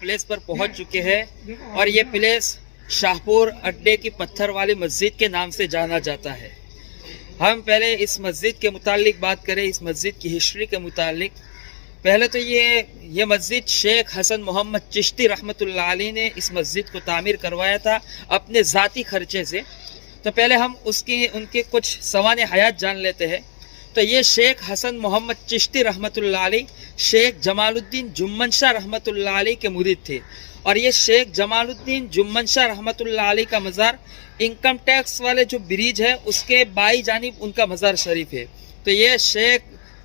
Place पर पहुंच चुके हैं और ये प्लेस शाहपुर अड्डे की पत्थर वाली मस्जिद के नाम से जाना जाता है। हम पहले इस मस्जिद के मुतालिक बात करें, इस मस्जिद की हिस्ट्री के मुतालिक। पहले तो ये मस्जिद शेख हसन मोहम्मद चिश्ती रहमतुल्लाह अलैह ने इस मस्जिद को तामीर करवाया था अपने ज़ाती खर्चे से। तो पहले हम उनके कुछ सवाने हयात जान लेते हैं। तो ये शेख हसन मोहम्मद चिश्ती रहमतुल्लाह अलैह शेख जमालुद्दीन जुम्मन शाह रहमतुल्लाह अलैह के मुरीद थे और ये शेख जमालुद्दीन जुम्मन शाह रहमतुल्लाह अलैह का मज़ार इनकम टैक्स वाले जो ब्रिज है उसके बाई जानिब उनका मज़ार शरीफ है। तो ये शेख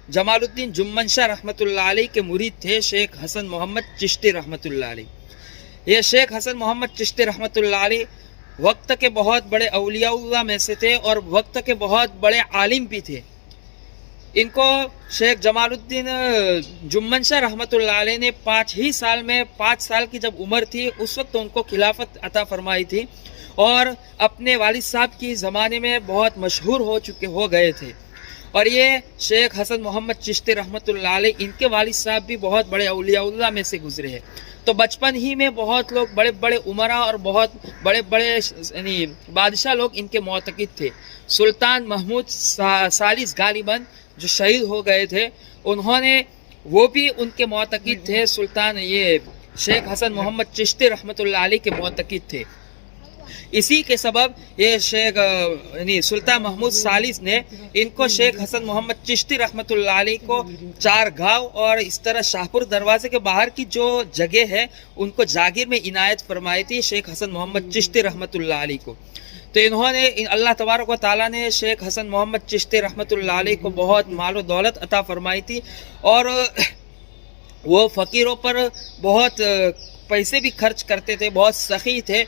जमालुद्दीन जुम्मन शाह रहमतुल्लाह अलैह के मुरीद थे शेख हसन मोहम्मद चिश्ती रहमतुल्लाह अलैह। ये शेख हसन मोहम्मद चिश्ती रहमतुल्लाह अलैह वक्त के बहुत बड़े औलिया में से थे और वक्त के बहुत बड़े आलिम भी थे। इनको शेख जमालुद्दीन जुम्मन शाह रहमतुल्लाह अलैह ने 5 साल की जब उम्र थी उस वक्त उनको खिलाफत अता फरमाई थी और अपने वालिद साहब की ज़माने में बहुत मशहूर हो गए थे। और ये शेख हसन मोहम्मद चिश्ती रहमतुल्लाह अलैह इनके वालिद साहब भी बहुत बड़े औलिया में से गुजरे हैं। तो बचपन ही में बहुत लोग बड़े बड़े उमरा और बहुत बड़े बड़े यानी बादशाह लोग इनके मोतक़िद थे। सुल्तान महमूद सालिस गालिबन जो शहीद हो गए थे वो भी उनके मोतक़िद थे। सुल्तान ये शेख हसन मोहम्मद चिश्ती रहमतुल्लाह अलैह के मोतक़िद थे। इसी के सबब ये शेख यानी सुल्तान महमूद सालिस ने इनको शेख हसन मोहम्मद चिश्ती रहमतुल्लाह अलैह को 4 गांव और इस तरह शाहपुर दरवाजे के बाहर की जो जगह है उनको जागीर में इनायत फरमाई थी शेख हसन मोहम्मद चिश्ती रहमतुल्लाह अलैह को। तो इन्होंने अल्लाह तबारक व तआला ने शेख हसन मोहम्मद चिश्ती रहमतुल्लाह अलैह को बहुत माल व दौलत अता फरमाई थी और वो फ़कीरों पर बहुत पैसे भी खर्च करते थे, बहुत सखी थे,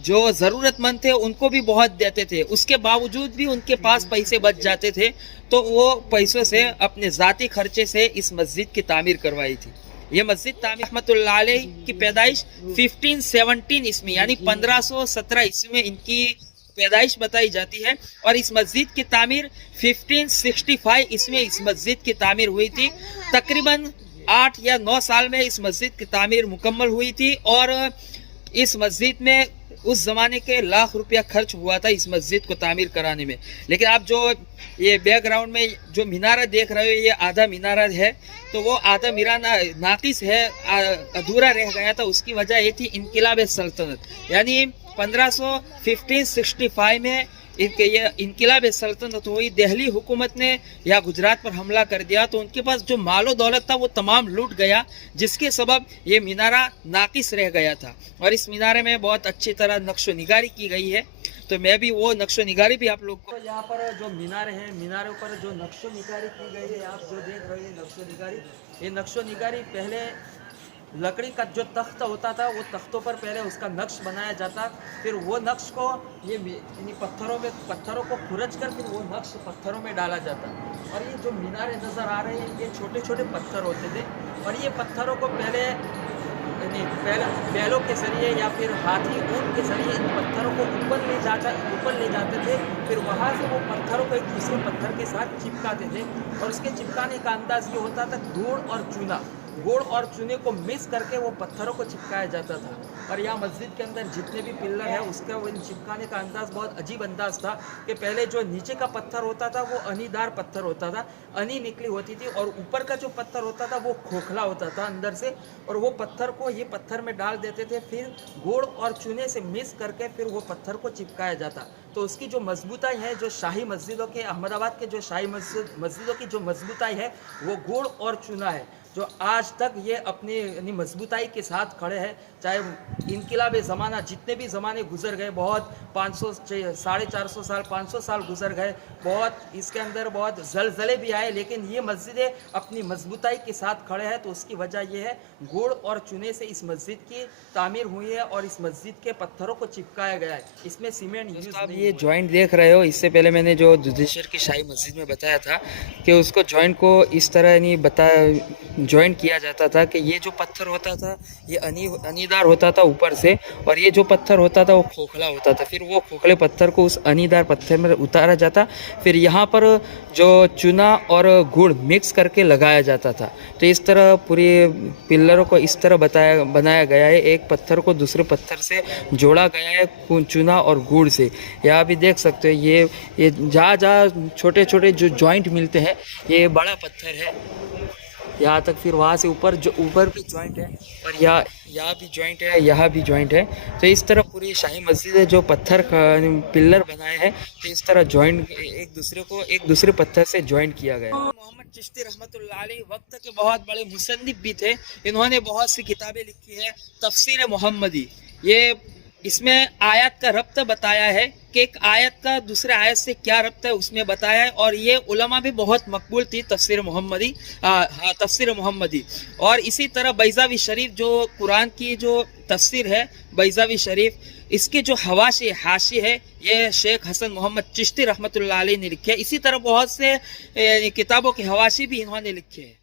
जो ज़रूरतमंद थे उनको भी बहुत देते थे। उसके बावजूद भी उनके पास पैसे बच जाते थे तो वो पैसों से अपने ज़ाती खर्चे से इस मस्जिद की तामीर करवाई थी। ये मस्जिद तामीर रहमतुल्लाह अलैह की पैदाइश 1517 ईस्वी यानी 1517 ईस्वी में इनकी पैदाइश बताई जाती है और इस मस्जिद की तामीर 1565 ईस्वी में इस मस्जिद की तामीर हुई थी। तकरीबन 8 या 9 साल में इस मस्जिद की तामीर मुकम्मल हुई थी और इस मस्जिद में उस ज़माने के लाख रुपया खर्च हुआ था इस मस्जिद को तामीर कराने में। लेकिन आप जो ये बैकग्राउंड में जो मीनारा देख रहे हो ये आधा मीनारा है, तो वो आधा मीनारा नाकिस है, अधूरा रह गया था। उसकी वजह ये थी इनकिलाब सल्तनत यानी 1565 में ये इनकिलाब सल्तनत हुई। दिल्ली हुकूमत ने या गुजरात पर हमला कर दिया तो उनके पास जो मालो दौलत था वो तमाम लूट गया, जिसके सबब ये मीनारा नाकिस रह गया था। और इस मीनारे में बहुत अच्छी तरह नक्शो निगारी की गई है, तो मैं भी वो नक्शो निगारी भी आप लोग को तो यहाँ पर जो मीनारे हैं, मीनारों पर जो नक्शो निगारी की गई है, आप जो देख रहे हैं नक्शो निगारी, ये नक्शो निगारी पहले लकड़ी का जो तख्त होता था वो तख्तों पर पहले उसका नक्श बनाया जाता, फिर वो नक्श को ये पत्थरों को खुरच कर फिर वो नक्श पत्थरों में डाला जाता। और ये जो मीनारे नज़र आ रहे हैं ये छोटे छोटे पत्थर होते थे और ये पत्थरों को पहले बैलों के ज़रिए या फिर हाथी ऊँट के ज़रिए इन पत्थरों को ऊपर ले जाते थे। फिर वहाँ से वो पत्थरों को एक दूसरे पत्थर के साथ चिपकाते थे और उसके चिपकाने का अंदाज़ ये होता था गुड़ और चूने को मिक्स करके वो पत्थरों को चिपकाया जाता था। और यहाँ मस्जिद के अंदर जितने भी पिल्लर है उसका वो चिपकाने का अंदाज़ बहुत अजीब अंदाज़ था कि पहले जो नीचे का पत्थर होता था वो अनीदार पत्थर होता था, अनी निकली होती थी, और ऊपर का जो पत्थर होता था वो खोखला होता था अंदर से, और वो पत्थर को ये पत्थर में डाल देते थे, फिर गुड़ और चूने से मिक्स करके फिर वो पत्थर को चिपकाया जाता। तो उसकी जो मजबूताई है, जो शाही मस्जिदों के अहमदाबाद के जो शाही मस्जिदों की जो मजबूताई है वो गुड़ और चूना है, जो आज तक ये अपनी मजबूताई के साथ खड़े हैं। चाहे इनकिलाब ज़माना जितने भी ज़माने गुजर गए, बहुत 500 450 साल 500 साल गुजर गए, बहुत इसके अंदर बहुत जलजले भी आए, लेकिन ये मस्जिदें अपनी मजबूताई के साथ खड़े हैं। तो उसकी वजह ये है गुड़ और चूने से इस मस्जिद की तामीर हुई है और इस मस्जिद के पत्थरों को चिपकाया गया है, इसमें सीमेंट यूज़ नहीं। आप ये जॉइंट देख रहे हो, इससे पहले मैंने जो दुधेश्वर की शाही मस्जिद में बताया था कि उसको जॉइंट को इस तरह नहीं जॉइंट किया जाता था कि ये जो पत्थर होता था ये अनीदार होता था ऊपर से, और ये जो पत्थर होता था वो खोखला होता था। फिर वो खोखले पत्थर को उस अनीदार पत्थर में उतारा जाता, फिर यहाँ पर जो चूना और गुड़ मिक्स करके लगाया जाता था। तो इस तरह पूरी पिल्लरों को इस तरह बनाया गया है, एक पत्थर को दूसरे पत्थर से जोड़ा गया है चूना और गुड़ से। यहाँ भी देख सकते हो ये जहाँ जहाँ छोटे छोटे जो जॉइंट मिलते हैं ये बड़ा पत्थर है यहाँ तक, फिर वहाँ से ऊपर जो ऊपर भी जॉइंट है, और यहाँ भी जॉइंट है, यहाँ भी जॉइंट है। तो इस तरह पूरी शाही मस्जिद है जो पत्थर पिल्लर बनाए हैं, तो इस तरह जॉइंट एक दूसरे पत्थर से जॉइंट किया गया है। मोहम्मद चिश्ती रहमतुल्लाह अलैह वक्त के बहुत बड़े मुसन्निफ भी थे। इन्होंने बहुत सी किताबें लिखी है। तफसीर मोहम्मदी, ये इसमें आयत का रब्त बताया है कि एक आयत का दूसरे आयत से क्या रब्त है उसमें बताया है, और ये उलमा भी बहुत मकबूल थी तफसीर मोहम्मदी। और इसी तरह बैज़ावी शरीफ जो कुरान की जो तफसीर है बैज़ावी शरीफ, इसके जो हाशी है ये शेख हसन मोहम्मद चिश्ती रहमतुल्लाह अलैह ने लिखे है। इसी तरह बहुत से किताबों के हवाशी भी इन्होंने लिखे हैं।